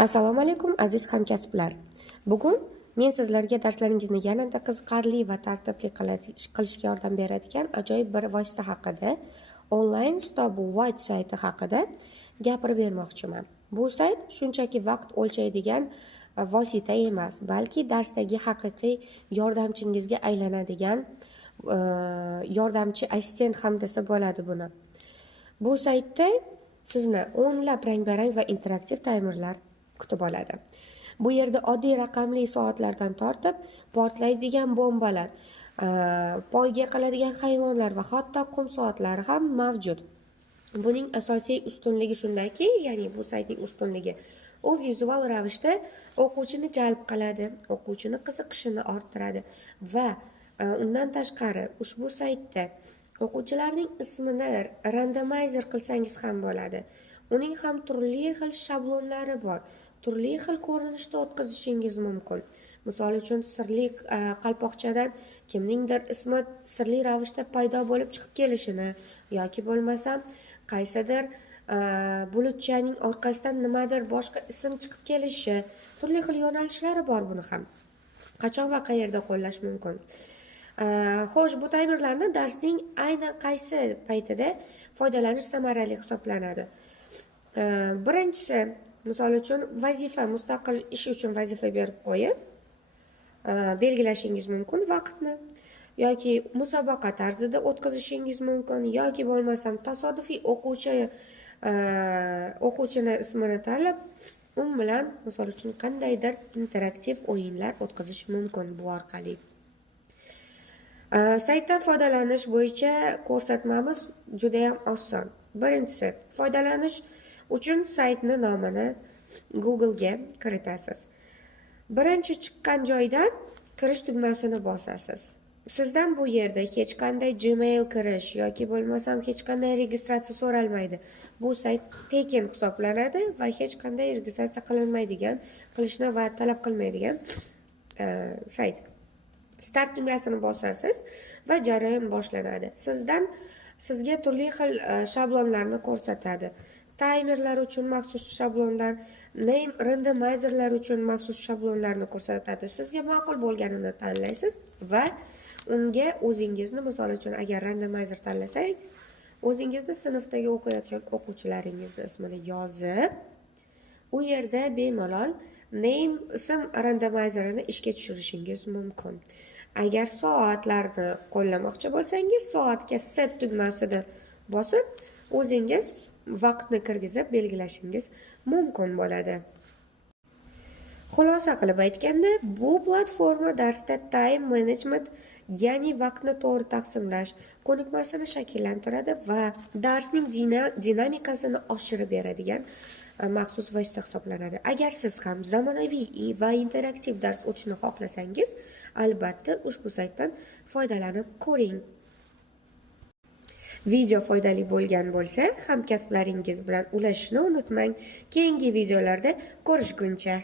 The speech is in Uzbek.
Assalomu alaykum aziz hamkasblar. Bugun men sizlarga darslaringizni yanada qiziqarli va tartibli qilishga yordam beradigan ajoyib bir vosita haqida, onlayn ustobu White sayti haqida gapirib bermoqchiman. Bu sayt shunchaki vaqt o'lchaydigan vosita emas, balki darsdagi haqiqiy yordamchingizga aylanadigan yordamchi assistent ham desa bo'ladi buni. Bu saytda sizni o'nlab rang-barang va interaktiv taymerlar kutib oladi. Bu yerda oddiy raqamli soatlardan tortib, portlaydigan bombalar, poyga qiladigan hayvonlar va hatto qum soatlari ham mavjud. Buning asosiy ustunligi shundaki, ya'ni bu saytning ustunligi, u vizual ravishda o'quvchini jalb qiladi, o'quvchini qiziqishini orttiradi va undan tashqari ushbu saytda o'quvchilarning ismini randomizer qilsangiz ham bo'ladi. Uning ham turli xil shablonlari bor. Turli xil ko'rinishda o'tkazishingiz mumkin. Misol uchun sirli qalpoqchadan kimningdir ismi sirli ravishda paydo bo'lib chiqib kelishini yoki bo'lmasam qaysidir bulutchaning orqasidan nimadir boshqa ism chiqib kelishi, turli xil yo'nalishlari bor buni ham. Qachon va qayerda qo'llash mumkin? Xo'sh, bu taymerlarni darsning aynan qaysi paytida foydalanish samarali hisoblanadi? Birinchisi, misol uchun vazifa, mustaqil ish uchun vazifa berib qo'yib, belgilashingiz mumkin vaqtni, yoki musobaqa tarzida o'tkazishingiz mumkin, yoki bo'lmasam tasodifiy o'quvchini ismini tanlab, u bilan misol uchun qandaydir interaktiv o'yinlar o'tkazish mumkin bu orqali. Saytdan foydalanish bo'yicha ko'rsatmamiz juda ham oson. Birinchisi, foydalanish uchun saytni nomini Google ga kiritasiz. Birinchi chiqqan joydan kirish tugmasini bosasiz. Sizdan bu yerda hech qanday Gmail kirish yoki bo'lmasam hech qanday registratsiya so'ralmaydi. Bu sayt tekin hisoblanadi va hech qanday registratsiya qilinmaydigan, qilishni va talab qilmaydigan sayt. Start tugmasini bosasiz va jarayon boshlanadi. Sizga turli xil shablonlarni ko'rsatadi. Taymerlar uchun maxsus shablonlar, name randomizerlar uchun maxsus shablonlarni ko'rsatadi. Sizga ma'qul bo'lganini tanlaysiz va unga o'zingizni, misol uchun agar randomizer tanlasangiz, o'zingizni sinfdagi o'qiyotgan o'quvchilaringizni ismini yozib, u yerda bemalol name ism randomizerini ishga tushirishingiz mumkin. Agar soatlarni qo'llamoqchi bo'lsangiz, soatga set tugmasini bosib, o'zingiz vaqtni kirgizib belgilashingiz mumkin bo'ladi. Xulosa qilib aytganda, bu platforma darsda time management, ya'ni vaqtni to'g'ri taqsimlash ko'nikmasini shakllantiradi va darsning dinamikasini oshirib beradigan maxsus vosita hisoblanadi. Agar siz ham zamonaviy va interaktiv dars o'tishni xohlasangiz, albatta ushbu saytdan foydalanib ko'ring. Video foydali bo'lgan bo'lsa, hamkasblaringiz bilan ulashishni unutmang. Keyingi videolarda ko'rishguncha